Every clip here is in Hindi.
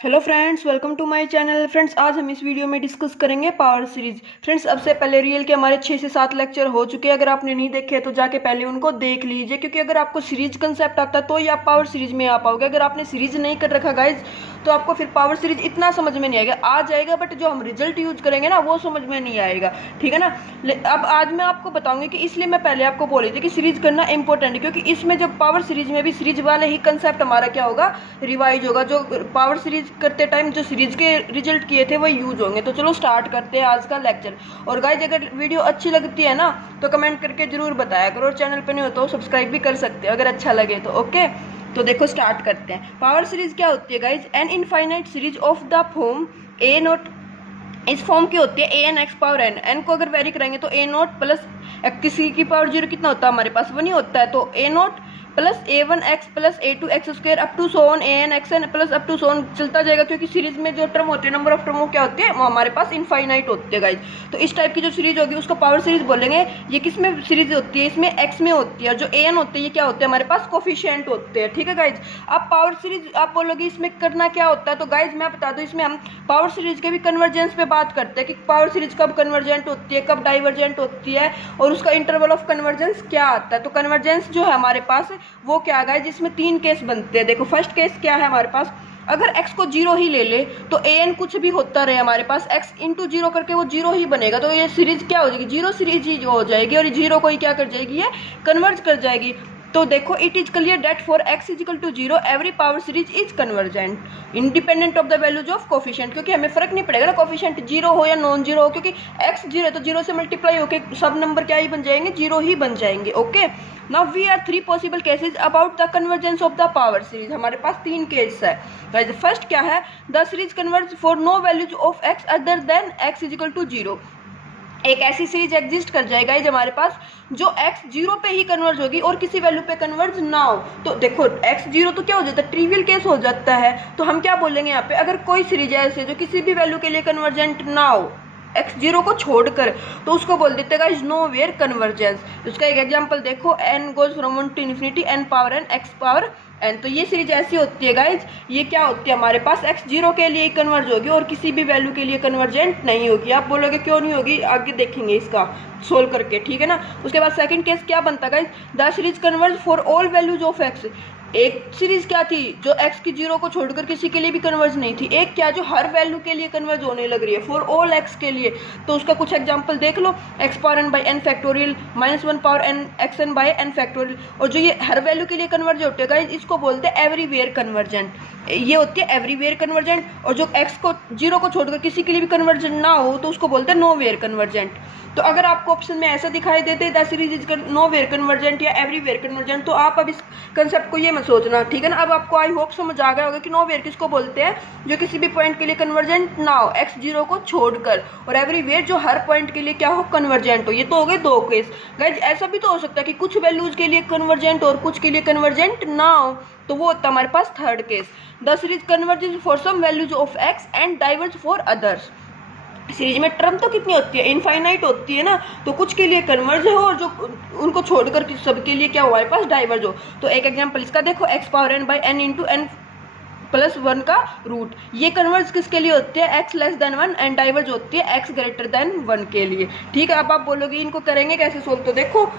Hello friends, welcome to my channel. Friends, आज हम इस वीडियो में डिस्कस करेंगे पावर सीरीज। फ्रेंड्स, अब से पहले रियल के हमारे 6 से 7 लेक्चर हो चुके हैं। अगर आपने नहीं देखे तो जाके पहले उनको देख लीजिए, क्योंकि अगर आपको सीरीज कंसेप्ट आता है तो ही आप पावर सीरीज में आ पाओगे। अगर आपने सीरीज नहीं कर रखा गाइज तो आपको फिर पावर सीरीज इतना समझ में नहीं आएगा। आ जाएगा बट जो हम रिजल्ट यूज करेंगे ना वो समझ में नहीं आएगा, ठीक है ना। अब आज मैं आपको बताऊंगी कि इसलिए मैं पहले आपको बोली थी कि सीरीज करना इंपॉर्टेंट है, क्योंकि इसमें जब पावर सीरीज में भी सीरीज वाले ही कंसेप्ट हमारा क्या होगा, रिवाइज होगा। जो पावर सीरीज करते टाइम जो सीरीज के रिजल्ट किए थे वो यूज होंगे। तो चलो स्टार्ट करते हैं आज का लेक्चर। और गाइज, अगर वीडियो अच्छी लगती है ना तो कमेंट करके जरूर बताया करो, और चैनल पे नहीं हो तो सब्सक्राइब भी कर सकते हो अगर अच्छा लगे तो। ओके, तो देखो स्टार्ट करते हैं। पावर सीरीज क्या होती है guys? An infinite series of the form a naught. इस फॉर्म की होती है a n x power n. N को अगर वेरी करेंगे तो ए नॉट प्लस किसी की पावर जीरो कितना होता है हमारे पास, वो नहीं होता है। तो a naught plus a one x plus a two x square up to so on a n x n plus up to so on चलता जाएगा, क्योंकि सीरीज में जो टर्म होती है, नंबर ऑफ टर्म वो क्या होती है, वो हमारे पास इनफाइनाइट होती है गाइज। तो इस टाइप की जो सीरीज होगी उसको पावर सीरीज बोलेंगे। ये किस में सीरीज होती है? इसमें एक्स में होती है। जो ए एन होते हैं ये क्या होते हैं, हमारे पास कोफिशिएंट होते हैं, ठीक है गाइज। अब पावर सीरीज आप बोलोगे इसमें करना क्या होता है, तो गाइज मैं बता दूं, इसमें हम पावर सीरीज के भी कन्वर्जेंस पे बात करते हैं कि पावर सीरीज कब कन्वर्जेंट होती है, कब डाइवर्जेंट होती है, और उसका इंटरवल ऑफ कन्वर्जेंस क्या आता है। तो कन्वर्जेंस जो है हमारे पास वो क्या है, जिसमें 3 केस बनते हैं। देखो, फर्स्ट केस क्या है हमारे पास, अगर x को 0 ही ले ले तो ए एन कुछ भी होता रहे हमारे पास, x इंटू 0 करके वो 0 ही बनेगा। तो ये सीरीज क्या हो जाएगी, 0 सीरीज ही हो जाएगी, और 0 को ही क्या कर जाएगी, ये कन्वर्ज कर जाएगी। तो देखो, it is clear that for x is equal to 0 every power series is convergent independent of the values of coefficient. क्योंकि हमें फर्क नहीं पड़ेगा ना कोफिशिएंट 0 हो या नॉन 0 हो, क्योंकि x 0 है तो 0 से मल्टीप्लाई होकर सब नंबर क्या ही बन जाएंगे, 0 ही बन जाएंगे। Okay, now we are 3 possible cases about the convergence of the power series. हमारे पास 3 केस है। फर्स्ट क्या है, the series converge for no values of x other than x is equal to 0। एक ऐसी सीरीज एग्जिस्ट कर जाएगा हमारे पास जो x 0 पे ही कन्वर्ज होगी और किसी वैल्यू पे कन्वर्ज ना हो। तो देखो, x 0 तो क्या हो जाता है, ट्रिवियल केस हो जाता है। तो हम क्या बोलेंगे यहाँ पे, अगर कोई सीरीज है ऐसे जो किसी भी वैल्यू के लिए कन्वर्जेंट ना हो x 0 को छोड़कर, तो उसको बोल देते हैं नो वेयर कन्वर्जेंस। उसका एक एग्जांपल देखो, n goes from 1 to infinity n power n x power n। तो ये सीरीज ऐसी होती है गाइज, ये क्या होती है हमारे पास, x 0 के लिए कन्वर्ज होगी और किसी भी वैल्यू के लिए कन्वर्जेंट नहीं होगी। आप बोलोगे क्यों नहीं होगी, आगे देखेंगे इसका सोल्व करके, ठीक है ना। उसके बाद सेकंड केस क्या बनता है guys, the series converge for all values of x। एक सीरीज क्या थी जो x की 0 को छोड़कर किसी के लिए भी कन्वर्ज नहीं थी। एक क्या, जो हर वैल्यू के लिए कन्वर्ज होने लग रही है, फॉर ऑल x के लिए। तो उसका कुछ एग्जांपल देख लो, x power n by n factorial minus 1 power n x n by n factorial. और जो ये हर वैल्यू के लिए कन्वर्ज होते हैं गाइस, इसको बोलते हैं एवरीवेयर कन्वर्जेंट। ये होती है एवरीवेयर कन्वर्जेंट। और जो x को 0 को छोड़कर किसी के लिए भी कन्वर्जन ना हो तो उसको बोलते हैं नो वेयर कन्वर्जेंट। तो अगर आपको ऑप्शन में ऐसा दिखाई देते the series is nowhere convergent या एवरीवेयर कन्वर्जेंट, तो आप अब इस कंसेप्ट को ये मत सोचना, ठीक है ना। अब आपको आई होप समझ आ गया होगा कि नो वेयर किसको बोलते हैं, जो किसी भी पॉइंट के लिए कन्वर्जेंट ना हो x 0 को छोड़कर, और एवरीवेयर जो हर पॉइंट के लिए क्या हो, कन्वर्जेंट हो। ये तो हो गए 2 केस गाइज। ऐसा भी तो हो सकता है कि कुछ वैल्यूज के लिए कन्वर्जेंट और कुछ के लिए कन्वर्जेंट ना हो, तो वो होता है हमारे पास third case. The series converges for some values of x and diverge for others. Series में टर्म तो कितनी होती है, इनफाइनाइट होती है ना। तो कुछ के लिए कन्वर्ज हो और जो उनको छोड़कर सबके लिए क्या हो, हमारे पास डाइवर्ज हो। तो एक एग्जांपल इसका देखो, x power n by n into n plus 1 का रूट। ये कन्वर्ज किसके लिए होती है, x less then 1, and diverge होती है x ग्रेटर देन 1 के लिए, ठीक है। अब आप बोलोगे इनको करेंगे कैसे सोल्व, तो देखो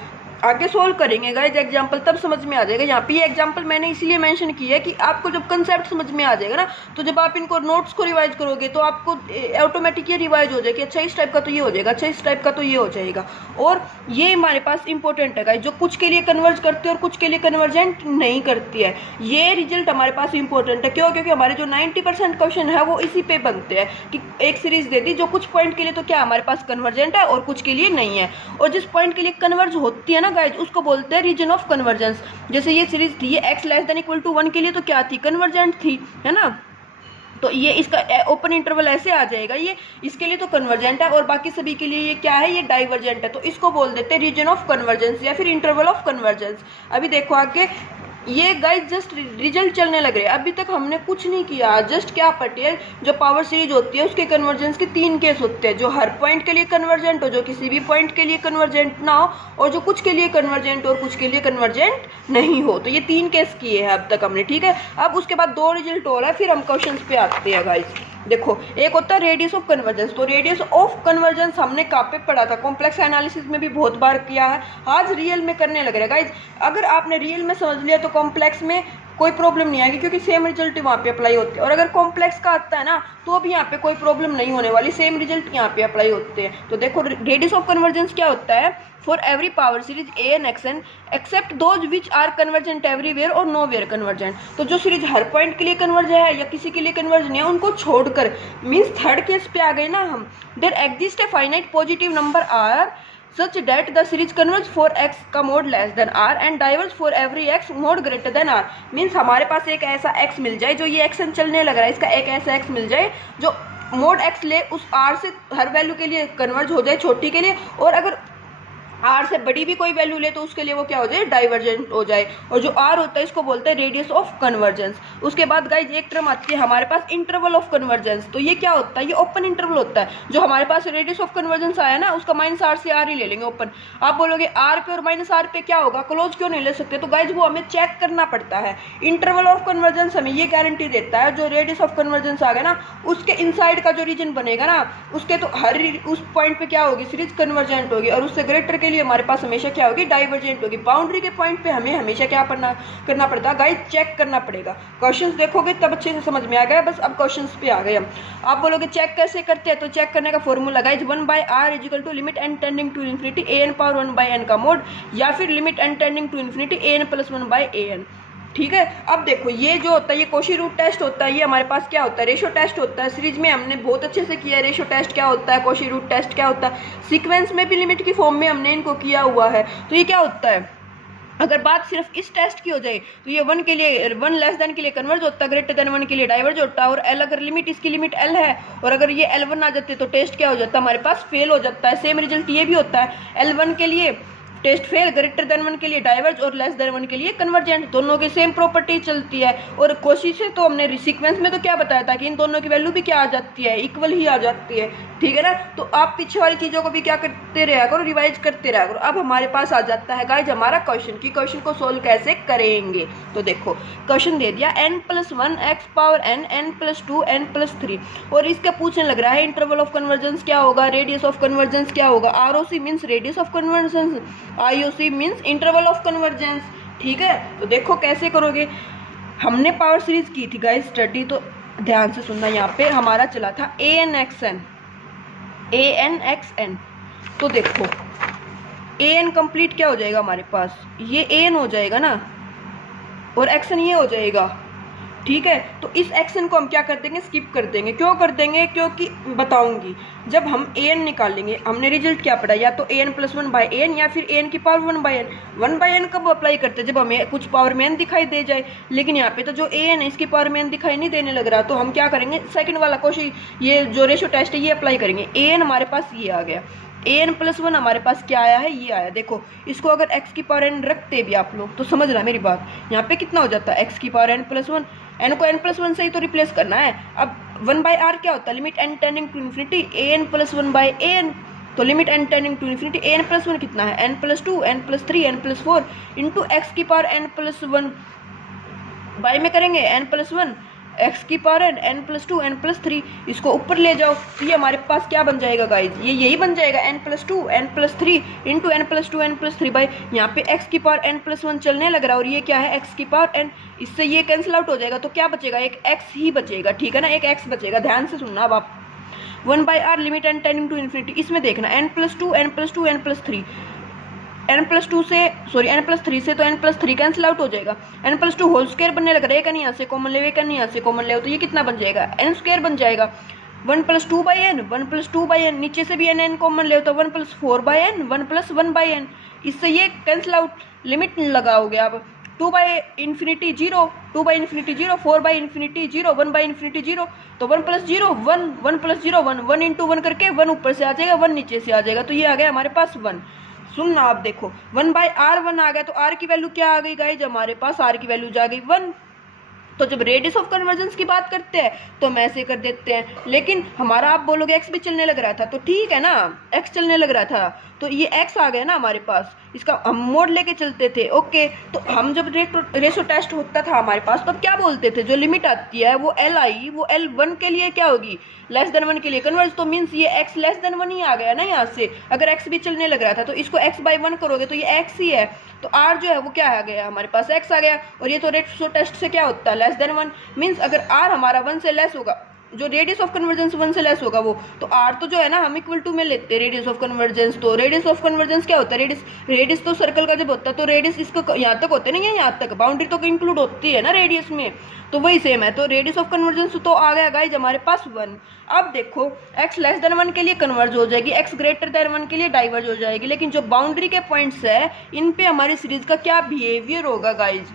आगे सोल्व करेंगे गाइज एग्जांपल, तब समझ में आ जाएगा। यहाँ पे ये एग्जांपल मैंने इसलिए मेंशन किया है कि आपको जब कंसेप्ट समझ में आ जाएगा ना, तो जब आप इनको नोट्स को रिवाइज करोगे तो आपको ऑटोमेटिक ये रिवाइज हो जाएगा, अच्छा इस टाइप का तो ये हो जाएगा, अच्छा इस टाइप का तो ये हो जाएगा। और ये हमारे पास इंपॉर्टेंट है गाइज, जो कुछ के लिए कन्वर्ज करती है और कुछ के लिए कन्वर्जेंट नहीं करती है। ये रिजल्ट हमारे पास इंपॉर्टेंट है, क्यों, क्योंकि हमारे जो 90% क्वेश्चन है वो इसी पे बनते हैं कि एक सीरीज दे दी जो कुछ पॉइंट के लिए तो क्या हमारे पास कन्वर्जेंट है और कुछ के लिए नहीं है। और जिस पॉइंट के लिए कन्वर्ज होती है ना गाइज, उसको बोलते हैं रीजन ऑफ कन्वर्जेंस। जैसे ये सीरीज थी, ये x less than equal to 1 के लिए तो क्या थी, कन्वर्जेंट थी, है ना। तो ये इसका ओपन इंटरवल ऐसे आ जाएगा, ये इसके लिए तो कन्वर्जेंट है और बाकी सभी के लिए ये क्या है, ये डाइवर्जेंट है। तो इसको बोल देते हैं रीजन ऑफ कन्वर्जेंस या फिर इंटरवल ऑफ कन्वर्जेंस। अभी देखो आगे, ये गाइस जस्ट रिजल्ट चलने लग रहे हैं, अभी तक हमने कुछ नहीं किया। जस्ट क्या पटेल जो पावर सीरीज होती है उसके कन्वर्जेंस के 3 केस होते हैं, जो हर पॉइंट के लिए कन्वर्जेंट हो, जो किसी भी पॉइंट के लिए कन्वर्जेंट ना हो, और जो कुछ के लिए कन्वर्जेंट और कुछ के लिए कन्वर्जेंट नहीं हो। तो ये 3 केस किए हैं अब तक हमने, ठीक है। अब उसके बाद 2 रिजल्ट हो रहा है, फिर हम क्वेश्चन पे आते हैं गाइस। देखो एक होता है रेडियस ऑफ कन्वर्जेंस, तो रेडियस ऑफ कन्वर्जेंस हमने कहाँ पे पढ़ा था, कॉम्प्लेक्स एनालिसिस में भी बहुत बार किया है, आज रियल में करने लग रहा है गाइज। अगर आपने रियल में समझ लिया तो कॉम्प्लेक्स में कोई प्रॉब्लम नहीं आएगी, क्योंकि सेम रिजल्ट वहाँ पे अप्लाई होते हैं। और अगर कॉम्प्लेक्स का आता है ना तो भी यहाँ पे कोई प्रॉब्लम नहीं होने वाली, सेम रिजल्ट यहाँ पे अप्लाई होते हैं। तो देखो रेडियस ऑफ कन्वर्जेंस क्या होता है, for every power series a n x n except those which are convergent everywhere और नो वेयर कन्वर्जेंट। तो जो सीरीज हर पॉइंट के लिए कन्वर्ज है या किसी के लिए कन्वर्ज नहीं है, उनको छोड़कर, मीन्स थर्ड केस पे आ गए ना हम। There exist a finite positive number r such that the series converge for x का mod less than r and diverge for every x mod greater than r। Means हमारे पास एक ऐसा x मिल जाए, जो ये x चलने लग रहा है, इसका एक ऐसा x मिल जाए जो मोड x ले उस r से हर वैल्यू के लिए कन्वर्ज हो जाए, छोटी के लिए, और अगर आर से बड़ी भी कोई वैल्यू ले तो उसके लिए वो क्या हो जाए, डाइवर्जेंट हो जाए। और जो आर होता है इसको बोलते हैं रेडियस ऑफ कन्वर्जेंस। उसके बाद गाइज एक टर्म आती है हमारे पास इंटरवल ऑफ कन्वर्जेंस। तो ये क्या होता है, ये ओपन इंटरवल होता है। जो हमारे पास रेडियस ऑफ कन्वर्जेंस आया ना उसका माइनस आर से आर ही ले लेंगे ओपन। आप बोलोगे आर पे और माइनस आर पे क्या होगा, क्लोज क्यों नहीं ले सकते, तो गाइज वो हमें चेक करना पड़ता है। इंटरवल ऑफ कन्वर्जेंस हमें ये गारंटी देता है, जो रेडियस ऑफ कन्वर्जेंस आ गया ना उसके इनसाइड का जो रीजन बनेगा ना उसके, तो हर उस पॉइंट पे क्या होगी, सीरीज कन्वर्जेंट होगी, और उससे ग्रेटर के लिए हमारे पास हमेशा क्या होगी, डाइवर्जेंट होगी। बाउंड्री के पॉइंट पे हमें हमेशा क्या करना पड़ता है गाइस, चेक करना पड़ेगा। क्वेश्चंस देखोगे तब अच्छे से समझ में आ गया। बस अब क्वेश्चंस पे आ गए हम। आप बोलोगे चेक कैसे करते हैं, तो चेक करने का formula guys 1/r equal to limit n tending to infinity an power 1/n का मोड, या फिर limit n tending to infinity an plus 1/an। ठीक है। अब देखो ये जो होता है ये कोशी रूट टेस्ट होता है, ये हमारे पास क्या होता है, रेशो टेस्ट होता है। सीरीज में हमने बहुत अच्छे से किया है, रेशो टेस्ट क्या होता है, कोशी रूट टेस्ट क्या होता है, सीक्वेंस में भी लिमिट की फॉर्म में हमने इनको किया हुआ है। तो ये क्या होता है, अगर बात सिर्फ इस टेस्ट की हो जाए तो ये 1 के लिए 1 लेस देन के लिए कन्वर्ज होता है, ग्रेटर देन 1 के लिए डाइवर्ज होता है। और एल अगर लिमिट, इसकी लिमिट एल है और अगर ये L1 आ जाती है तो टेस्ट क्या हो जाता है, हमारे पास फेल हो जाता है। सेम रिजल्ट ये भी होता है, L1 के लिए टेस्ट फेल, ग्रेटर देन 1 के लिए डाइवर्ज और लेस देन 1 के लिए कन्वर्जेंट। दोनों की सेम प्रॉपर्टी चलती है। और कोशिश से तो हमने सीक्वेंस में तो क्या बताया था कि इन दोनों की वैल्यू भी क्या आ जाती है, इक्वल ही आ जाती है। ठीक है ना। तो आप पीछे वाली चीजों को भी क्या करते रहा करो, रिवाइज करते रहा करो। अब हमारे पास आ जाता है गाइज हमारा क्वेश्चन की क्वेश्चन को सोल्व कैसे करेंगे। तो देखो क्वेश्चन दे दिया n+1 x power n n+2 n+3 और इसका पूछने लग रहा है इंटरवल ऑफ कन्वर्जेंस क्या होगा, रेडियस ऑफ कन्वर्जेंस क्या होगा। ROC means radius of convergence, IOC means interval of convergence. ठीक है। तो देखो कैसे करोगे, हमने पावर सीरीज की थी गाइज स्टडी, तो ध्यान से सुनना। यहाँ पे हमारा चला था AN तो देखो AN कंप्लीट क्या हो जाएगा हमारे पास, ये AN हो जाएगा ना और एक्शन ये हो जाएगा। ठीक है। तो इस एक्शन को हम क्या कर देंगे, स्किप कर देंगे। क्यों कर देंगे, क्योंकि बताऊंगी। जब हम AN निकालेंगे, हमने रिजल्ट क्या पढ़ा, या तो AN+1/AN या फिर AN की पावर 1/n। 1/n कब अप्लाई करते हैं, जब हमें कुछ पावर में n दिखाई दे जाए। लेकिन यहाँ पे तो जो AN है इसकी पावर में n दिखाई नहीं देने लग रहा, तो हम क्या करेंगे, सेकंड वाला क्वेश्चन ये जो रेशो टेस्ट है ये अप्लाई करेंगे। AN हमारे पास ये आ गया, AN+1 हमारे पास क्या आया है, ये आया। देखो इसको अगर x की पावर n रखते भी आप लोग तो समझना मेरी बात, यहाँ पे कितना हो जाता है x की पावर n+1, n को n+1 से ही तो रिप्लेस करना है। अब 1/r क्या होता है, limit n tending to infinity AN+1/AN। तो limit n tending to infinity AN+1 कितना है, n+2 n+3 n+4 into x की पावर n+1 बाय में करेंगे n+1 x की पावर n+2 n+3, इसको ऊपर ले जाओ तो ये हमारे पास क्या बन जाएगा गाइज, ये यही बन जाएगा n+2 n+3 into n+2 n+3 by यहाँ पे x की पावर n+1 चलने लग रहा है और ये क्या है x की पावर n, इससे ये कैंसिल आउट हो जाएगा। तो क्या बचेगा, एक x ही बचेगा। ठीक है ना, एक x बचेगा। ध्यान से सुनना अब आप 1/r limit n tending to infinity, इसमें देखना n+2 n+2 n+3 n+2 से सॉरी n+3 से तो n+3 कैंसिल आउट हो जाएगा। n+2 होल स्क्वायर बनने लग रहा है, एक यहाँ से कॉमन ले, एक यहाँ से कॉमन ले, तो ये कितना बन जाएगा, n² बन जाएगा। 1+2/n 1+2/n, नीचे से भी n कॉमन ले तो 1+4/n 1+1/n, इससे ये कैंसिल आउट, लिमिट लगाओगे आप 2/∞0 2/∞0 4/∞0 1/∞0, तो 1+0 1 1+0 1 1 × 1 करके 1 ऊपर से आ जाएगा 1 नीचे से आ जाएगा, तो ये आ गया हमारे पास 1। सुनना आप देखो, 1/r 1 आ गया तो r की वैल्यू क्या आ गई गाइज हमारे पास, r की वैल्यू जा गई 1। तो जब रेडियस ऑफ कन्वर्जेंस की बात करते हैं तो हम ऐसे कर देते हैं, लेकिन हमारा आप बोलोगे एक्स भी चलने लग रहा था, तो ठीक है ना, एक्स चलने लग रहा था तो ये एक्स आ गया ना हमारे पास, इसका हम मोड लेके चलते थे। ओके, तो हम जब रेशो टेस्ट होता था हमारे पास तो क्या बोलते थे, जो लिमिट आती है वो एल आई, वो एल 1 के लिए क्या होगी, लेस देन 1 के लिए कन्वर्ज, तो मीन्स ये एक्स लेस देन 1 ही आ गया ना यहाँ से। अगर एक्स भी चलने लग रहा था तो इसको एक्स बाई 1 करोगे तो ये एक्स ही है, तो आर जो है वो क्या आ गया हमारे पास, एक्स आ गया। और ये तो रेशो टेस्ट से क्या होता है, लेस देन 1, मीन्स अगर आर हमारा 1 से लेस होगा, जो रेडियस ऑफ कन्वर्जेंस 1 से लेस होगा वो, तो आर तो जो है ना हम इक्वल टू में लेते हैं रेडियस ऑफ कन्वर्जेंस। तो रेडियस ऑफ कन्वर्जेंस क्या होता है, रेडियस तो सर्कल का जब होता है तो रेडियस इसको यहाँ तक होते नहीं है, यहाँ तक बाउंड्री तो इंक्लूड होती है ना रेडियस में, तो वही सेम है। तो रेडियस ऑफ कन्वर्जेंस तो आ गया गाइज हमारे पास 1। अब देखो x लेस देन 1 के लिए कन्वर्ज हो जाएगी, x ग्रेटर देन 1 के लिए डाइवर्ज हो जाएगी, लेकिन जो बाउंड्री के पॉइंट्स है इन पे हमारी सीरीज का क्या बिहेवियर होगा गाइज,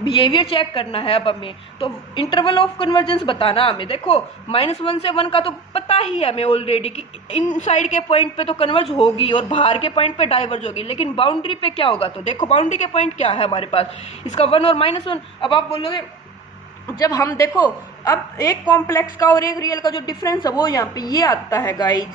बिहेवियर चेक करना है अब हमें। तो इंटरवल ऑफ कन्वर्जेंस बताना हमें, देखो -1 से 1 का तो पता ही है हमें ऑलरेडी कि इन साइड के पॉइंट पे तो कन्वर्ज होगी और बाहर के पॉइंट पे डाइवर्ज होगी, लेकिन बाउंड्री पे क्या होगा, तो देखो बाउंड्री के पॉइंट क्या है हमारे पास, इसका 1 और -1। अब आप बोलोगे जब हम देखो अब एक कॉम्प्लेक्स का और एक रियल का जो डिफरेंस है वो यहाँ पे ये आता है गाइज,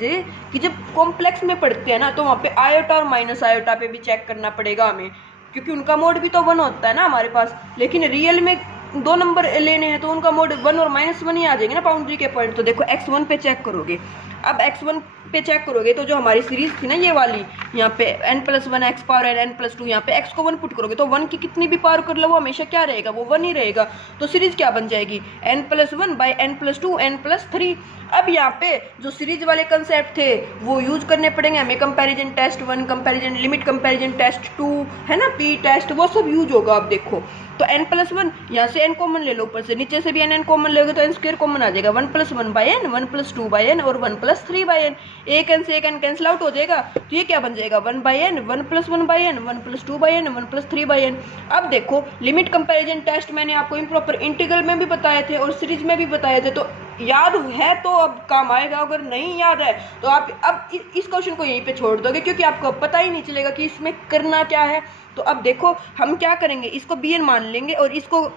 कि जब कॉम्प्लेक्स में पढ़ते हैं ना तो वहाँ पे आयोटा और माइनस आयोटा पे भी चेक करना पड़ेगा हमें, क्योंकि उनका मोड भी तो 1 होता है ना हमारे पास, लेकिन रियल में 2 नंबर लेने हैं तो उनका मोड 1 और -1 ही आ जाएंगे ना बाउंड्री के पॉइंट। तो देखो x1 पे चेक करोगे, अब x1 पे चेक करोगे तो जो हमारी सीरीज थी ना ये वाली, यहाँ पे n+1 x पावर n+2, यहाँ पे x को 1 पुट करोगे तो 1 की कितनी भी पावर कर लो वो हमेशा क्या रहेगा, वो 1 ही रहेगा। तो सीरीज क्या बन जाएगी, n+1 बाई n+2 n+3। अब यहाँ पे जो सीरीज वाले कंसेप्ट थे वो यूज करने पड़ेंगे हमें, comparison test 1, comparison limit, comparison test 2 है ना, p टेस्ट, वो सब यूज होगा। अब देखो तो n+1 यहाँ से n कॉमन ले लो, ऊपर से नीचे से भी n कॉमन लोगे तो n² कॉमन आ जाएगा, 1+1 बाई n, 1+2 बाई n और 1+3 बाई n, एक n से एक n कैंसिल आउट हो जाएगा, तो ये क्या बन जाएगा 1 by n, 1+1 by n, 1+2 by n, 1+3 by n। अब देखो लिमिट कंपैरिजन टेस्ट मैंने आपको इम्प्रॉपर इंटीग्रल में भी बताए थे और सीरीज में भी बताए थे, तो याद है तो अब काम आएगा, अगर नहीं याद है तो आप अब इस क्वेश्चन को यहीं पे छोड़ दोगे, क्योंकि आपको पता ही नहीं चलेगा कि इसमें करना क्या है। तो अब देखो हम क्या करेंगे, इसको bn मान लेंगे और इसको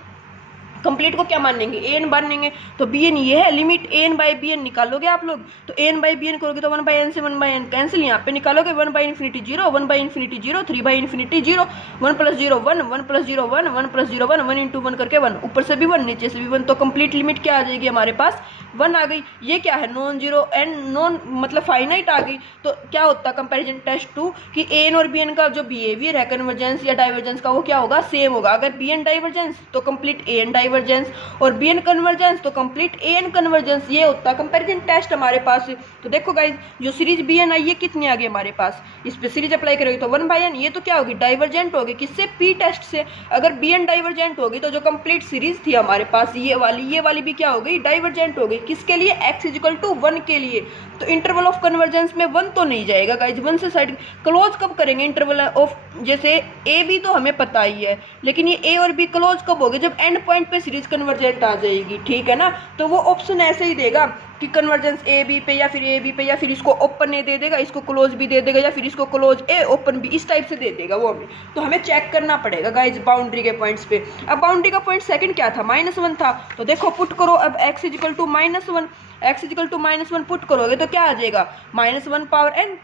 कंप्लीट को क्या मान लेंगे, an मान लेंगे। तो bn ये है, लिमिट an बाई bn निकालोगे आप लोग, तो an बाई bn करोगे तो 1 बाई n से 1 बाई n कैंसिल, यहाँ पे निकालोगे 1 by infinity 0, 1 by infinity 0, 3 by infinity 0, 1 + 0 1, 1 + 0 1, 1 + 0 1, 1 × 1 करके 1, ऊपर से भी 1 नीचे से भी 1, तो कंप्लीट लिमिट क्या आ जाएगी हमारे पास 1 आ गई। ये क्या है, नॉन जीरो एंड नॉन मतलब फाइनाइट आ गई। तो क्या होता है कंपैरिजन टेस्ट 2 कि an और bn का जो बिहेवियर है कन्वर्जेंस या डाइवर्जेंस का वो क्या होगा, सेम होगा। अगर bn डाइवर्जेंस तो कंप्लीट an डाइवर्जेंस और bn कन्वर्जेंस तो कंप्लीट an कन्वर्जेंस, ये होता है कंपैरिजन टेस्ट हमारे पास। तो देखो गाइज जो सीरीज bn आई ये कितनी आ गई हमारे पास, इस पे सीरीज अप्लाई करोगे तो 1 बाई n, ये तो क्या होगी डाइवर्जेंट होगी किससे, p टेस्ट से। अगर bn डाइवर्जेंट होगी तो जो कंप्लीट सीरीज थी हमारे पास ये वाली भी क्या हो गई, डाइवर्जेंट हो गई, किसके लिए, x = 1 के लिए। तो इंटरवल ऑफ कन्वर्जेंस में 1 तो नहीं जाएगा गाइज, 1 से साइड क्लोज कब करेंगे इंटरवल ऑफ, जैसे a b तो हमें पता ही है, लेकिन ये a और b क्लोज कब होगी, जब एंड पॉइंट पे सीरीज कन्वर्जेंट आ जाएगी, ठीक है ना। तो वो ऑप्शन ऐसे ही देगा कि कन्वर्जेंस a b पे या फिर a b पे, या फिर इसको ओपन a दे देगा, इसको क्लोज b दे देगा, या फिर इसको क्लोज a ओपन b, इस टाइप से दे देगा वो हमें। तो हमें चेक करना पड़ेगा गाइज बाउंड्री के पॉइंट्स पे। अब बाउंड्री का पॉइंट सेकंड क्या था, -1 था, तो देखो पुट करो अब x = -1, x = -1 पुट करोगे तो क्या आ जाएगा, -1 पावर n,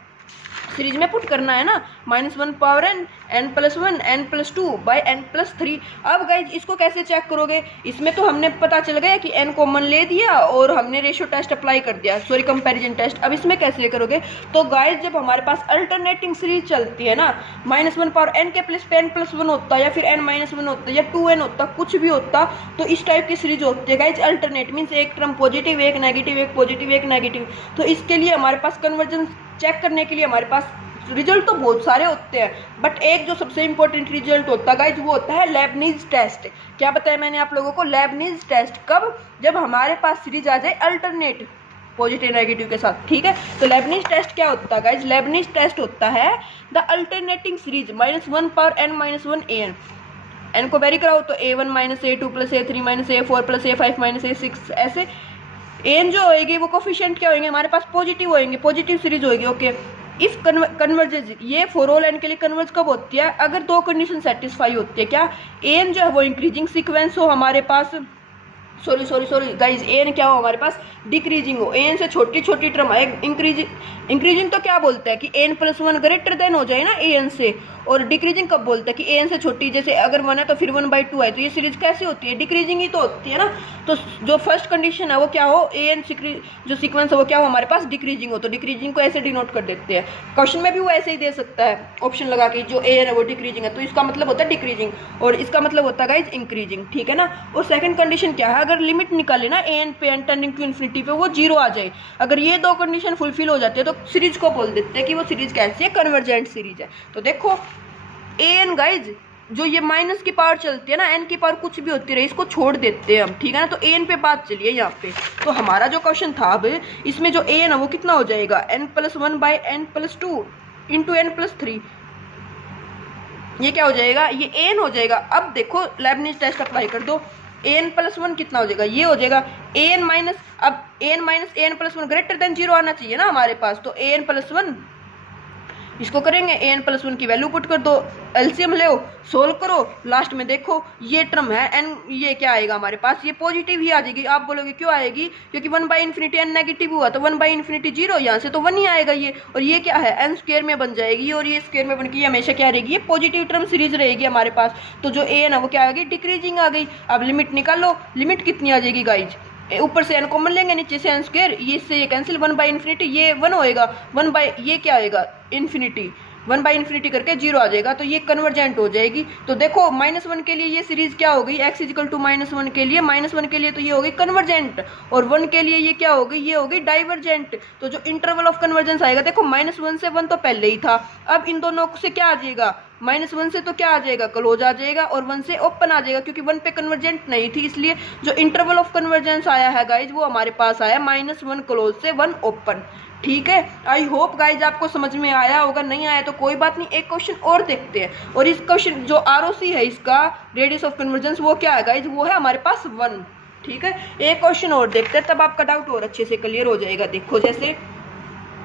सीरीज में पुट करना है ना, -1 power n, n+1 n+2 by n+3। अब गाइज इसको कैसे चेक करोगे, इसमें तो हमने पता चल गया कि n कॉमन ले दिया और हमने रेशियो टेस्ट अप्लाई कर दिया, सॉरी कंपैरिजन टेस्ट। अब इसमें कैसे करोगे, तो गाइज जब हमारे पास अल्टरनेटिंग सीरीज चलती है ना, -1 पावर n के प्लस पे n+1 होता है, या फिर n-1 होता है, या 2n होता, कुछ भी होता, तो इस टाइप की सीरीज होती है गाइज अल्टरनेट, मीन्स एक टर्म पॉजिटिव एक नेगेटिव, एक पॉजिटिव एक नेगेटिव। तो इसके लिए हमारे पास कन्वर्जेंस चेक करने के लिए हमारे पास रिजल्ट तो बहुत सारे होते हैं, बट एक जो सबसे इंपॉर्टेंट रिजल्ट होता है गाइज वो होता है लेबनीज टेस्ट। क्या बताया मैंने आप लोगों को, लेबनीज टेस्ट कब, जब हमारे पास सीरीज आ जाए अल्टरनेट पॉजिटिव नेगेटिव के साथ, ठीक है। तो लेबनीज टेस्ट क्या होता है गाइज, लेबनीज टेस्ट होता है the alternating series -1 power n-1 an, n को वेरी कराओ तो a1 - a2 + a3 - a4 + a5 - a6, ऐसे एन जो होएगी वो कोफिशिएंट क्या होंगे हमारे पास, पॉजिटिव होंगे, पॉजिटिव सीरीज होगी। ओके, इफ कन्वर्जेज, ये फॉर ऑल एन के लिए कन्वर्ज कब होती है, अगर दो कंडीशन सेटिस्फाई होती है। क्या, एन जो है वो इंक्रीजिंग सीक्वेंस हो हमारे पास, सॉरी गाइज, एन क्या हो हमारे पास, डिक्रीजिंग हो, एन से छोटी छोटी टर्म है, इंक्रीजिंग तो क्या बोलता है कि n plus one greater than हो जाए ना एन से, और डिक्रीजिंग कब बोलता है कि एन से छोटी, जैसे अगर 1 है तो फिर 1/2 है, तो ये सीरीज कैसी होती है, डिक्रीजिंग ही तो होती है ना। तो जो फर्स्ट कंडीशन है वो क्या हो, एन जो सीक्वेंस है वो क्या हो हमारे पास, डिक्रीजिंग हो, तो डिक्रीजिंग को ऐसे डिनोट कर देते हैं। क्वेश्चन में भी वो ऐसे ही दे सकता है ऑप्शन लगा के, जो एन है वो डिक्रीजिंग है तो इसका मतलब होता है डिक्रीजिंग, और इसका मतलब होता है गाइज इंक्रीजिंग, ठीक है ना। और सेकंड कंडीशन क्या है, अगर लिमिट निकाले ना एन पे एन टेंडिंग टू इन्फिनिटी पे, वो 0 आ जाए, अगर ये दो कंडीशन फुलफिल हो जाती है तो सीरीज को बोल देते हैं कि वो सीरीज कैसी है, कन्वर्जेंट सीरीज है। तो देखो एन गाइज, जो ये माइनस की पावर चलती है ना, एन की पावर कुछ भी होती रही, इसको छोड़ देते हैं हम, ठीक है ना। तो एन पे बात चलिए यहाँ पे, तो हमारा जो क्वेश्चन था अब इसमें जो एन है वो कितना हो जाएगा, n+1/n+2 इंटू n+3, ये क्या हो जाएगा, ये एन हो जाएगा। अब देखो लेबनिज टेस्ट अप्लाई कर दो, n+1 कितना हो जाएगा, ये हो जाएगा एन माइनस, अब n minus n+1 greater than 0 आना चाहिए ना हमारे पास, तो n+1 इसको करेंगे, n+1 की वैल्यू पुट कर दो, एलसीएम ले, सोल्व करो, लास्ट में देखो ये टर्म है n, ये क्या आएगा हमारे पास, ये पॉजिटिव ही आ जाएगी। आप बोलोगे क्यों आएगी, क्योंकि 1/∞ n नेगेटिव हुआ तो 1/∞ 0, यहाँ से तो 1 ही आएगा ये, और ये क्या है n स्क्वायर में बन जाएगी, और ये स्क्वायर में बन के हमेशा क्या रहेगी, ये पॉजिटिव टर्म सीरीज रहेगी हमारे पास। तो जो एन है वो क्या आ गई, डिक्रीजिंग आ गई। अब लिमिट निकालो, लिमिट कितनी आ जाएगी गाइज, ऊपर से n कॉमन लेंगे, नीचे से n स्क्वायर, ये इससे ये कैंसिल, 1/∞, ये 1 होएगा, ये क्या आएगा इन्फिनिटी, 1/∞ करके 0 आ जाएगा, तो ये कन्वर्जेंट हो जाएगी। तो देखो -1 के लिए ये सीरीज क्या हो गई, x = -1 के लिए, -1 के लिए तो ये हो गई कन्वर्जेंट, और 1 के लिए ये क्या हो गई, ये हो गई डाइवर्जेंट। तो जो इंटरवल ऑफ कन्वर्जेंस आएगा, देखो -1 से 1 तो पहले ही था, अब इन दोनों से क्या आ जाएगा, -1 से तो क्या आ जाएगा, क्लोज आ जाएगा, और 1 से ओपन आ जाएगा, क्योंकि 1 पे कन्वर्जेंट नहीं थी, इसलिए जो इंटरवल ऑफ कन्वर्जेंस आया है गाइज वो हमारे पास आया -1 क्लोज से 1 ओपन, ठीक है। आई होप गाइज आपको समझ में आया होगा, नहीं आया तो कोई बात नहीं, एक क्वेश्चन और देखते हैं। और इस क्वेश्चन जो आरओसी है इसका, रेडियस ऑफ कन्वर्जेंस, वो क्या है गाइज, वो है हमारे पास 1, ठीक है। एक क्वेश्चन और देखते हैं, तब आपका डाउट और अच्छे से क्लियर हो जाएगा। देखो जैसे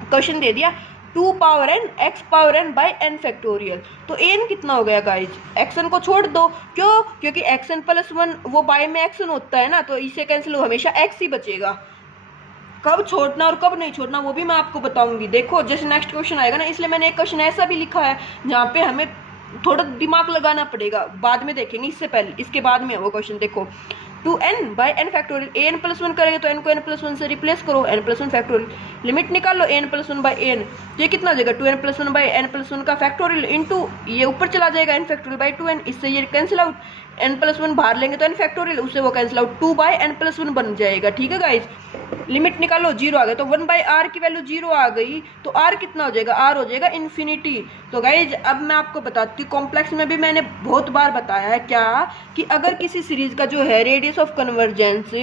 क्वेश्चन दे दिया 2n x⁻n/n फैक्टोरियल, तो n कितना हो गया गाइज, xn को छोड़ दो, क्यों, क्योंकि xn+1 वो बाय में xn होता है ना, तो इसे कैंसिल हो, हमेशा x ही बचेगा। कब छोड़ना और कब नहीं छोड़ना वो भी मैं आपको बताऊंगी। देखो जैसे नेक्स्ट क्वेश्चन आएगा ना, इसलिए मैंने एक क्वेश्चन ऐसा भी लिखा है जहाँ पे हमें थोड़ा दिमाग लगाना पड़ेगा, बाद में देखेंगे, इससे पहले इसके बाद में है वो क्वेश्चन। देखो 2n/n फैक्टोरियल, n+1 करेंगे तो n को n+1 से रिप्लेस करो, n+1 फैक्टोरियल, लिमिट निकाल लो n+1/n, तो ये कितना हो जाएगा, 2n+1/n+1 का फैक्टोरियल इंटू ये ऊपर चला जाएगा n फैक्टोरियल 2n, इससे ये कैंसिल आउट, n+1 बाहर लेंगे तो n फैक्टोरियल, उससे वो कैंसिल आउट, 2/n+1 बन जाएगा, ठीक है गाइज। लिमिट निकालो, 0 आ गया, तो 1/r की वैल्यू 0 आ गई, तो r कितना हो जाएगा, r हो जाएगा इन्फिनिटी। तो गाइज अब मैं आपको बताती हूँ, कॉम्प्लेक्स में भी मैंने बहुत बार बताया है क्या, कि अगर किसी सीरीज का जो है रेडियस ऑफ कन्वर्जेंस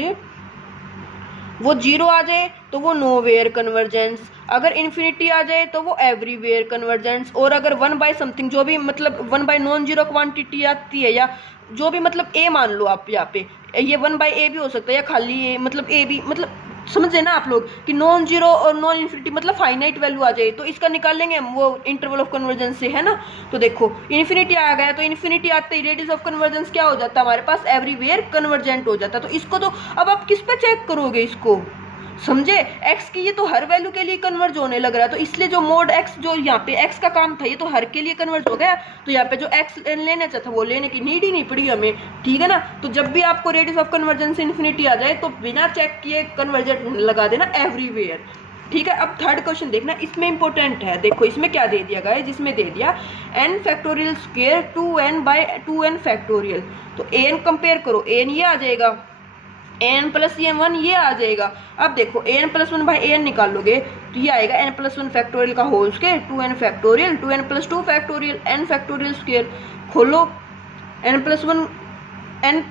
वो 0 आ जाए तो वो नोवेयर कन्वर्जेंस, अगर इन्फिनिटी आ जाए तो वो एवरीवेयर कन्वर्जेंस, और अगर 1/समथिंग जो भी मतलब 1/नॉन-जीरो क्वांटिटी आती है, या जो भी मतलब a मान लो आप, यहाँ पे ये 1/a भी हो सकता है, या खाली a मतलब a भी, मतलब समझे ना आप लोग कि नॉन जीरो और नॉन इन्फिनिटी मतलब फाइनाइट वैल्यू आ जाए, तो इसका निकाल लेंगे हम, वो इंटरवल ऑफ कन्वर्जेंस से है ना। तो देखो इन्फिनिटी आ गया, तो इन्फिनिटी आते ही रेडियस ऑफ कन्वर्जेंस क्या हो जाता है हमारे पास, एवरीवेयर कन्वर्जेंट हो जाता है। तो इसको तो अब आप किस पे चेक करोगे, इसको समझे, x की ये तो हर वैल्यू के लिए कन्वर्ज होने लग रहा है, तो इसलिए जो मोड x जो यहाँ पे x का काम था ये तो हर के लिए कन्वर्ज हो गया, तो यहाँ पे जो x लेना चाहता वो लेने की नीड ही नहीं पड़ी हमें, ठीक है ना। तो जब भी आपको रेडियस ऑफ कन्वर्जेंस इन्फिनिटी आ जाए तो बिना चेक किए कन्वर्जेंट लगा देना एवरीवेयर, ठीक है। अब थर्ड क्वेश्चन देखना, इसमें इंपॉर्टेंट है, देखो इसमें क्या दे दिया गाइस, जिसमें दे दिया n factorial square 2n/2n factorial, तो n कंपेयर करो, n ये आ जाएगा, n+1 ये आ जाएगा। अब देखो n+1/n निकाल लोगे तो ये आएगा n+1 फैक्टोरियल का whole square 2n factorial 2n+2 factorial n factorial square, खोलो n+1 n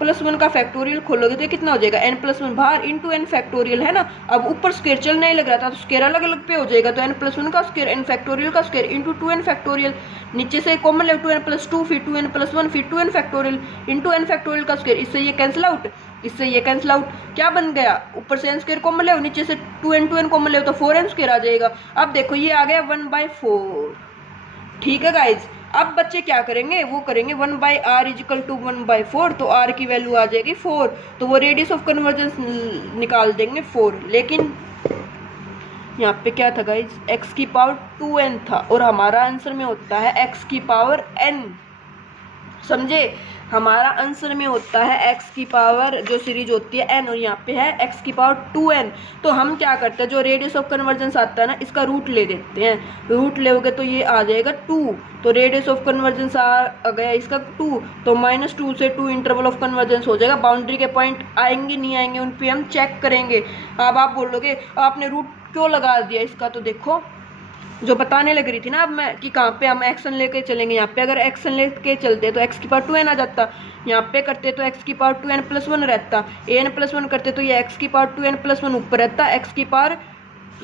प्लस वन का फैक्टोरियल खोलोगे तो कितना हो जाएगा, एन प्लस वन बाहर इंटू एन फैक्टोरियल, है ना। अब ऊपर स्क्वायर चल नहीं लग रहा था तो स्क्वायर अलग अलग पे हो जाएगा, तो एन प्लस वन का स्क्वायर एन फैक्टोरियल का square into two n factorial, नीचे से कॉमन ले टू एन प्लस टू, फिर टू एन प्लस वन, फिर two n factorial into n factorial का स्क्वायर, इससे ये कैंसिल आउट, इससे ये कैंसिल आउट, क्या बन गया, ऊपर से एन स्क्वायर कॉमन ले, नीचे से टू एन कॉमन ले तो फोर एन स्क्वायर आ जाएगा। अब देखो ये आ गया 1/4, ठीक है गाइज। अब बच्चे क्या करेंगे, वो करेंगे 1/r इजिकल टू 1/4, तो r की वैल्यू आ जाएगी 4, तो वो रेडियस ऑफ कन्वर्जेंस निकाल देंगे 4। लेकिन यहाँ पे क्या था गाइज, x की पावर 2n था और हमारा आंसर में होता है x की पावर n, समझे, हमारा आंसर में होता है x की पावर जो सीरीज होती है n, और यहाँ पे है x की पावर 2n। तो हम क्या करते हैं, जो रेडियस ऑफ कन्वर्जेंस आता है ना, इसका रूट ले देते हैं, रूट लेोगे तो ये आ जाएगा 2, तो रेडियस ऑफ कन्वर्जेंस आ गया इसका 2, तो -2 से 2 इंटरवल ऑफ कन्वर्जेंस हो जाएगा। बाउंड्री के पॉइंट आएंगे नहीं आएंगे उन पे हम चेक करेंगे। अब आप बोलोगे आपने रूट क्यों लगा दिया इसका, तो देखो जो बताने लग रही थी ना अब मैं कि कहाँ पे हम एक्शन लेके चलेंगे, यहाँ पे अगर एक्शन लेके चलते तो x की पावर 2n आ जाता, यहाँ पे करते तो x की पावर 2n प्लस 1 रहता, an प्लस 1 करते तो ये x की पावर 2n प्लस 1 ऊपर रहता, x की पावर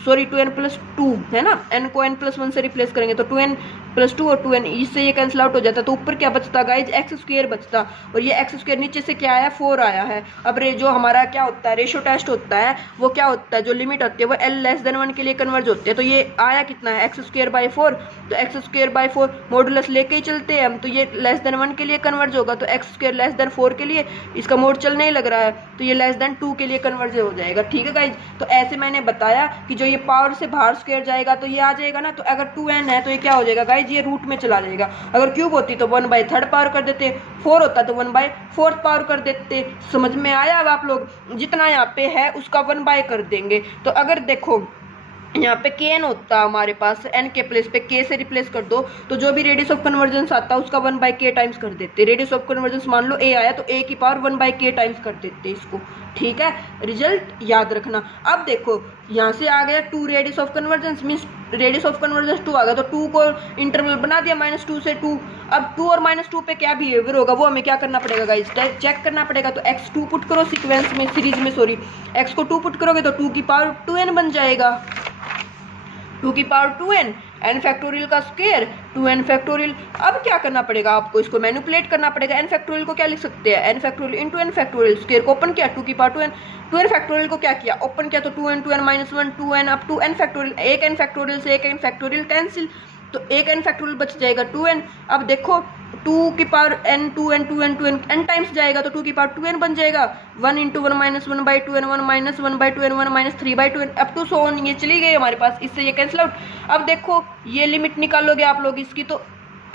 2n प्लस 2 है ना, n को n प्लस 1 से रिप्लेस करेंगे तो 2n प्लस 2 और 2n, इससे ये कैंसिल आउट हो जाता, तो ऊपर क्या बचता गाइज, एक्स स्क्वायर बचता, और ये एक्स स्क्वायर नीचे से क्या आया 4 आया है। अब जो हमारा क्या होता है रेशियो टेस्ट होता है, वो क्या होता है, जो लिमिट होती है वो l<1 के लिए कन्वर्ज होती है, तो ये आया कितना है x²/4, तो x²/4 मॉडुलस लेके ही चलते हैं हम, तो ये <1 के लिए कन्वर्ज होगा, तो x²<4 के लिए इसका मोड चल नहीं लग रहा है, तो ये <2 के लिए कन्वर्ज हो जाएगा, ठीक है गाइज। तो ऐसे मैंने बताया कि जो ये पावर से बाहर स्क्वायर जाएगा तो ये आ जाएगा ना, तो अगर 2n है तो ये क्या हो जाएगा गाइज, ये रूट में चला जाएगा। अगर क्यूब होती तो 1/3 पावर कर देते, 4 होता तो 1/4 पावर कर देते। समझ में आया। अब आप लोग जितना यहाँ पे है उसका 1 कर देंगे, तो अगर देखो यहाँ पे kn होता हमारे पास, n के प्लेस पे k से रिप्लेस कर दो, तो जो भी रेडियस ऑफ कन्वर्जेंस आता उसका 1/k टाइम्स कर देते। रेडियस ऑफ कन्वर्जेंस मान लो a आया तो a की पावर 1/k टाइम्स कर देते इसको, ठीक है, रिजल्ट याद रखना। अब देखो यहाँ से आ गया 2 radius of convergence, means radius of convergence 2 आ गया, तो 2 को इंटरवल बना दिया -2 से 2। अब 2 और -2 पे क्या बिहेवियर होगा वो हमें क्या करना पड़ेगा गाइस, चेक करना पड़ेगा। तो x2 पुट करो सीक्वेंस में, सीरीज में सॉरी, x को 2 पुट करोगे तो 2 की पावर 2n बन जाएगा, 2 की पावर 2n, n फैक्टोरियल का स्क्वायर 2n फैक्टोरियल। अब क्या करना पड़ेगा आपको, इसको मैनिपुलेट करना पड़ेगा। n फैक्टोरियल को क्या लिख सकते हैं, n factorial into n factorial, square को ओपन किया 2 की पावर 2n, 2n फैक्टोरियल को क्या किया ओपन किया, तो 2n 1 2n up to n factorial, एक n फैक्टोरियल से एक n फैक्टोरियल कैंसिल, तो एक n फैक्टोरियल बच जाएगा 2n। अब देखो 2 की power n 2n 2n 2n n times जाएगा तो 2 की पावर 2n बन जाएगा, 1 × 1 - 1/2n 1 - 1/2n 1 - 3/2n up to so on, ये चली गई हमारे पास, इससे ये कैंसिल आउट। अब देखो ये लिमिट निकालोगे आप लोग इसकी, तो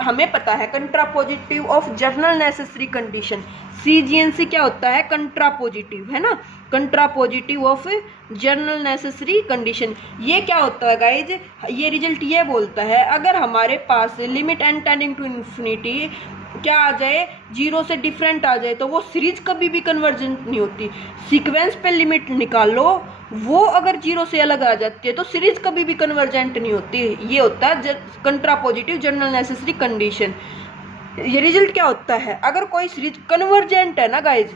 हमें पता है contrapositive of general necessary condition, CGNC क्या होता है, कंट्रापोजिटिव, है ना, contrapositive of general necessary condition. ये क्या होता है गाइज, ये रिजल्ट ये बोलता है अगर हमारे पास limit n tending to infinity क्या आ जाए, 0 से डिफरेंट आ जाए, तो वो सीरीज कभी भी कन्वर्जेंट नहीं होती। सीक्वेंस पे लिमिट निकालो, वो अगर 0 से अलग आ जाती है तो सीरीज कभी भी कन्वर्जेंट नहीं होती। ये होता है कंट्रापोजिटिव जनरल नेसेसरी कंडीशन। ये रिजल्ट क्या होता है, अगर कोई सीरीज कन्वर्जेंट है ना गाइज,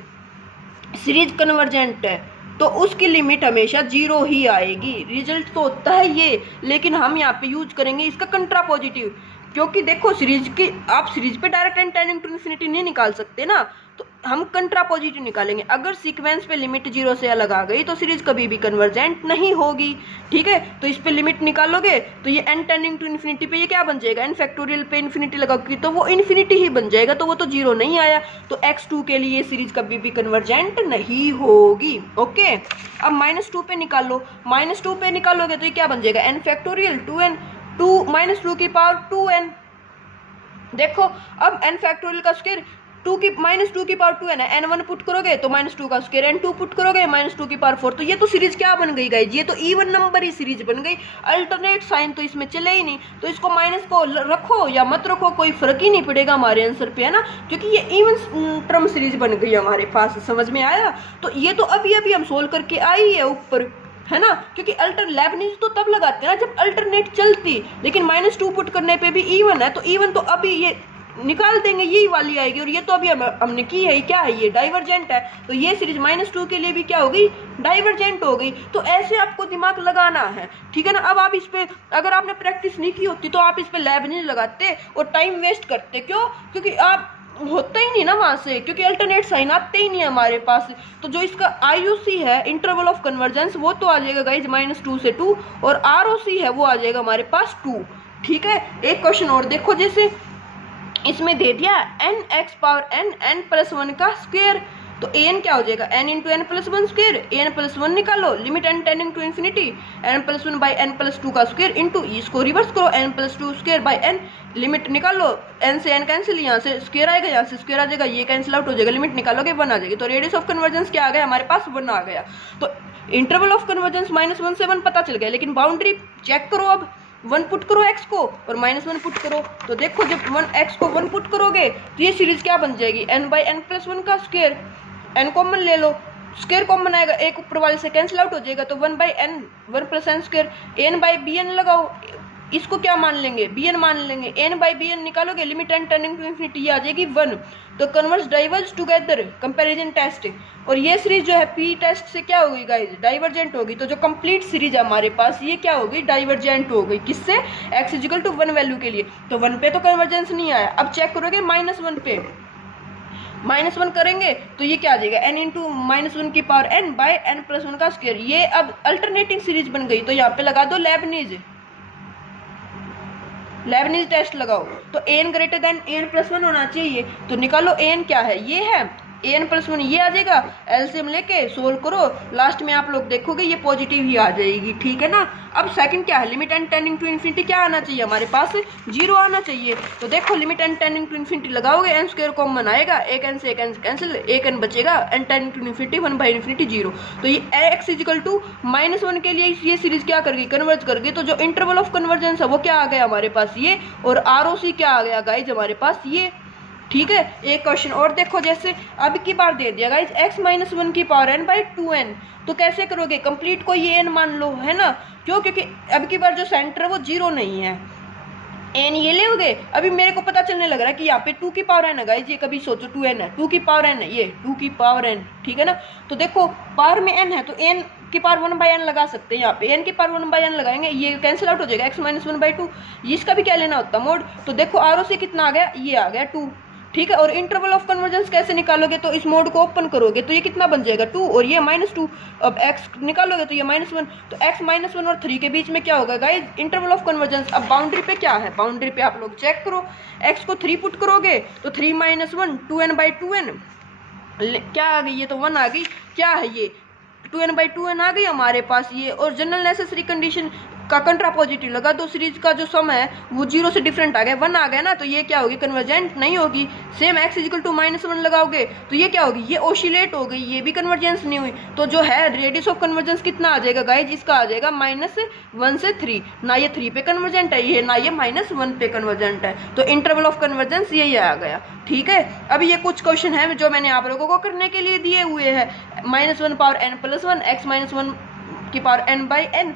सीरीज कन्वर्जेंट है तो उसकी लिमिट हमेशा 0 ही आएगी। रिजल्ट तो होता है ये, लेकिन हम यहाँ पे यूज करेंगे इसका कंट्रापोजिटिव, क्योंकि देखो सीरीज की आप सीरीज पे direct n tending to infinity नहीं निकाल सकते ना, तो हम कंट्रापोजिटिव निकालेंगे। अगर सीक्वेंस पे लिमिट 0 से अलग आ गई तो सीरीज कभी भी कन्वर्जेंट नहीं होगी, ठीक है। तो इस पे लिमिट निकालोगे तो ये n टेंडिंग टू इन्फिनिटी पे ये क्या बन जाएगा, n फैक्टोरियल पे इन्फिनिटी लगाओगे तो वो इन्फिनिटी ही बन जाएगा, तो वो तो 0 नहीं आया, तो x2 के लिए सीरीज कभी भी कन्वर्जेंट नहीं होगी। ओके, अब -2 पे निकाल लो, -2 पे निकालोगे तो ये क्या बन जाएगा, n फैक्टोरियल 2n 2 -2 की पावर 2n। देखो अब n फैक्टोरियल का स्क्वायर 2 की पावर 2n है, n1 पुट करोगे तो -2 का स्क्वायर, n2 पुट करोगे -2 की पावर 4, तो ये तो सीरीज क्या बन गई गाइज, ये तो इवन नंबर ही सीरीज बन गई। अल्टरनेट साइन तो इसमें चले ही नहीं, तो इसको माइनस को रखो या मत रखो कोई फर्क ही नहीं पड़ेगा हमारे आंसर पे, है ना, क्योंकि ये इवन टर्म सीरीज बन गई हमारे पास। समझ में आया। तो ये तो अभी हम सोल्व करके आई है ऊपर, है ना, क्योंकि लेबनिज तो तब लगाते हैं ना जब अल्टरनेट चलती, लेकिन -2 पुट करने पे भी इवन है, तो इवन तो अभी ये निकाल देंगे, यही वाली आएगी। और ये तो अभी हमने की है, क्या है ये, डाइवर्जेंट है, तो ये सीरीज -2 के लिए भी क्या होगी, डाइवर्जेंट हो गई। तो ऐसे आपको दिमाग लगाना है, ठीक है ना। अब आप इस पे अगर आपने प्रैक्टिस नहीं की होती तो आप इस पे लैब नहीं लगाते और टाइम वेस्ट करते। क्यों? क्योंकि आप होता ही नहीं ना वहां से, क्योंकि अल्टरनेट साइन आते ही नहीं है हमारे पास। तो जो इसका IUC है, इंटरवल ऑफ कन्वर्जेंस, वो तो आ जाएगा गाइज -2 से 2, और ROC है वो आ जाएगा हमारे पास 2, ठीक है। एक क्वेश्चन और देखो, जैसे इसमें दे दिया nx पावर n प्लस 1 का स्क्वायर, तो an क्या हो जाएगा, n into n plus 1 square, an plus 1 निकालो, limit n tending to infinity, n plus 1 by n plus 2 का स्क्वायर इंटू इसको रिवर्स करो, n plus 2 square by n, limit निकालो, n से n कैंसिल, यहाँ से स्क्वायर आएगा, यहाँ से स्क्वायर आ जाएगा, ये कैंसिल आउट हो जाएगा, लिमिट निकालोगे 1 आ जाएगी। तो रेडियस ऑफ कन्वर्जेंस क्या आ गया हमारे पास, 1 आ गया। तो इंटरवल ऑफ कन्वर्जेंस -1 से 1 पता चल गया, लेकिन बाउंड्री चेक करो। अब 1 पुट करो x को और -1 पुट करो, तो देखो जब 1x को 1 पुट करोगे तो ये सीरीज क्या बन जाएगी, n बाई n प्लस 1 का स्क्वायर, n कॉमन ले लो, स्क्वायर कॉमन आएगा, एक ऊपर वाले से कैंसिल आउट हो जाएगा, तो 1 by n 1 plus n square, n by bn लगाओ, इसको क्या मान लेंगे, bn मान लेंगे, n बाई bn निकालोगे, limit n tending to infinity, ये आ जाएगी 1। तो converse diverge together, comparison test, और ये सीरीज जो है p टेस्ट से क्या होगी गाइज, डाइवर्जेंट होगी। तो जो कंप्लीट सीरीज है हमारे पास ये क्या होगी, डाइवर्जेंट हो गई। किससे, x इक्वल टू 1 वैल्यू के लिए। तो 1 पे तो कन्वर्जेंस नहीं आया, अब चेक करोगे -1 पे, -1 करेंगे तो ये क्या आ जाएगा, n इंटू -1 की power n by n plus 1 का स्क्वायर। ये अब अल्टरनेटिंग सीरीज बन गई, तो यहाँ पे लगा दो लेबनीज टेस्ट लगाओ। तो an greater than an plus 1 होना चाहिए, तो निकालो an क्या है, ये है an प्लस 1, ये आ जाएगा, एलसीएम लेके सोल्व करो, लास्ट में आप लोग देखोगे ये पॉजिटिव ही आ जाएगी, ठीक है ना। अब सेकंड क्या है, limit n tending to infinity क्या आना चाहिए हमारे पास, 0 आना चाहिए। तो देखो limit n tending to infinity लगाओगे, n स्क्वायर कॉमन आएगा, एक n से एक n कैंसिल, एक n बचेगा, n tending to infinity 1 by infinity 0। तो ये x इक्वल टू -1 के लिए ये सीरीज क्या कर गई, कन्वर्ज कर गई। तो जो इंटरवल ऑफ कन्वर्जेंस है वो क्या आ गया हमारे पास, ये, और ROC क्या आ गया गाइज हमारे पास, ये, ठीक है। एक क्वेश्चन और देखो, जैसे अब की बार दे दिया गाइज x -1 की पावर n बाई 2n, तो कैसे करोगे, कंप्लीट को ये n मान लो, है ना। क्यों, क्योंकि अब की बार जो सेंटर है वो 0 नहीं है, n ये ले। अभी मेरे को पता चलने लग रहा है कि यहाँ पे 2 की पावर n है गाइज, ये कभी सोचो 2n है, 2 की पावर n है, ये 2 की पावर n, ठीक है ना। तो देखो पावर में n है, तो n की पावर 1 बाई n लगा सकते हैं, यहाँ पे n की पावर 1 बाई n लगाएंगे, ये कैंसिल आउट हो जाएगा, x -1 बाई 2, इसका भी क्या लेना होता मोड। तो देखो ROC कितना आ गया, ये आ गया 2, ठीक है। और इंटरवल ऑफ कन्वर्जेंस कैसे निकालोगे, तो इस मोड को ओपन करोगे तो ये कितना बन जाएगा 2, और ये -2, अब x निकालोगे तो ये -1, तो x -1 और 3 के बीच में क्या होगा गाइज, इंटरवल ऑफ कन्वर्जेंस। अब बाउंड्री पे क्या है, बाउंड्री पे आप लोग चेक करो, x को 3 पुट करोगे तो 3 -1 2n बाई 2n क्या आ गई, ये तो 1 आ गई, क्या है ये 2n बाई 2n आ गई हमारे पास ये। और जनरल नेसेसरी कंडीशन का कंट्रा पॉजिटिव लगा, तो सीरीज का जो सम है वो 0 से डिफरेंट आ गया, 1 आ गया ना, तो ये क्या होगी, कन्वर्जेंट नहीं होगी। सेम x इक्वल टू -1 लगाओगे तो ये क्या होगी, ये ओसिलेट हो गई, ये भी कन्वर्जेंस नहीं हुई। तो जो है रेडियस ऑफ कन्वर्जेंस कितना आ जाएगा गाइज, इसका आ जाएगा -1 से 3, ना ये 3 पे कन्वर्जेंट है ये, ना ये -1 पे कन्वर्जेंट है। तो इंटरवल ऑफ कन्वर्जेंस यही आ गया, ठीक है। अभी ये कुछ क्वेश्चन है जो मैंने आप लोगों को करने के लिए दिए हुए हैं, -1 पावर n प्लस 1, x -1 की पावर n बाई n,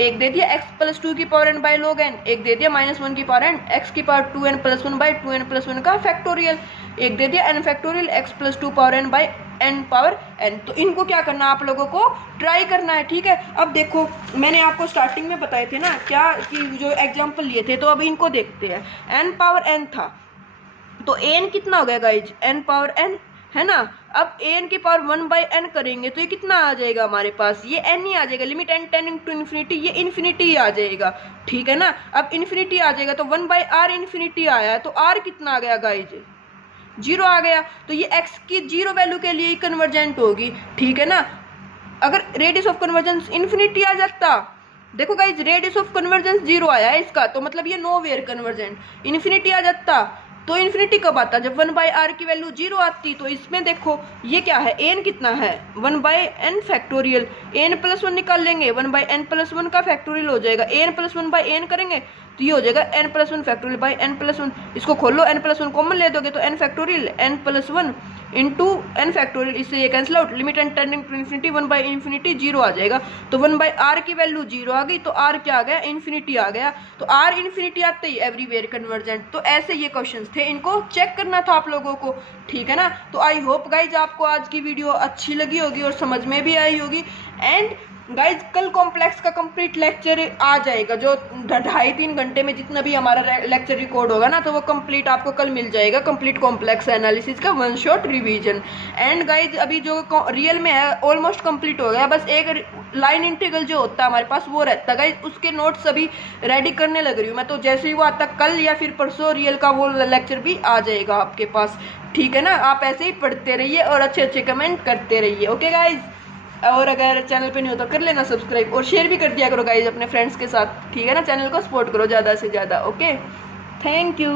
एक दे दिया x प्लस 2 की power n by log n, एक दे दिया -1 की पावर n, x की power 2n plus 1 by 2n plus 1 का फैक्टोरियल, एक दे दिया n factorial x plus 2 power n by n power n। तो इनको क्या करना आप लोगों को ट्राई करना है, ठीक है। अब देखो मैंने आपको स्टार्टिंग में बताए थे ना क्या, कि जो एग्जाम्पल लिए थे, तो अब इनको देखते हैं। n पावर n था, तो n कितना हो गया गाइज, n पावर n है ना। अब an की पावर 1 बाई n करेंगे तो ये कितना आ जाएगा हमारे पास, ये n ही आ जाएगा, limit n tending to infinity, ये इन्फिनिटी ही आ जाएगा, ठीक है ना। अब इन्फिनिटी आ जाएगा तो 1 बाई r इन्फिनिटी आया, तो r कितना आ गया गाइज, 0 आ गया। तो ये x की 0 वैल्यू के लिए कन्वर्जेंट होगी, ठीक है ना। अगर रेडियस ऑफ कन्वर्जेंस इन्फिनिटी आ जाता, देखो गाइज रेडियस ऑफ कन्वर्जेंस 0 आया है इसका, तो मतलब ये नो वेयर कन्वर्जेंट। इन्फिनिटी आ जाता तो इन्फिनिटी कब आता, जब 1 बाई आर की वैल्यू 0 आती। तो इसमें देखो ये क्या है, n कितना है 1 by n factorial, n plus 1 निकाल लेंगे, 1 बाई n प्लस 1 का फैक्टोरियल हो जाएगा, n प्लस 1 बाई n करेंगे तो ये हो जाएगा n+1 फैक्टोरियल बाई n+1। इसको खोलो, n+1 कॉमन ले दोगे तो n factorial n+1 into n factorial, इससे ये cancel out, limit n tending to infinity 1/∞ 0 आ जाएगा। तो 1/r की वैल्यू 0 आ गई, तो r क्या आ गया, इन्फिनिटी आ गया। तो r इन्फिनिटी आते ही एवरीवेयर कन्वर्जेंट। तो ऐसे ये क्वेश्चंस थे, इनको चेक करना था आप लोगों को, ठीक है ना। तो आई होप गाइज आपको आज की वीडियो अच्छी लगी होगी और समझ में भी आई होगी। एंड गाइज कल कॉम्प्लेक्स का कंप्लीट लेक्चर आ जाएगा, जो 2.5-3 घंटे में जितना भी हमारा लेक्चर रिकॉर्ड होगा ना, तो वो कंप्लीट आपको कल मिल जाएगा, कंप्लीट कॉम्प्लेक्स एनालिसिस का 1 शॉट रिवीजन। एंड गाइज अभी जो रियल में है ऑलमोस्ट कंप्लीट हो गया, बस एक लाइन इंटीग्रल जो होता है हमारे पास वो रहता है गाइज, उसके नोट्स अभी रेडी करने लग रही हूँ मैं। तो जैसे ही वो आता कल या फिर परसों रियल का वो लेक्चर भी आ जाएगा आपके पास, ठीक है ना। आप ऐसे ही पढ़ते रहिए और अच्छे अच्छे कमेंट करते रहिए, ओके गाइज। और अगर चैनल पे नहीं हो तो कर लेना सब्सक्राइब और शेयर भी कर दिया करो गाइज अपने फ्रेंड्स के साथ, ठीक है ना। चैनल को सपोर्ट करो ज़्यादा से ज़्यादा, ओके। Thank you.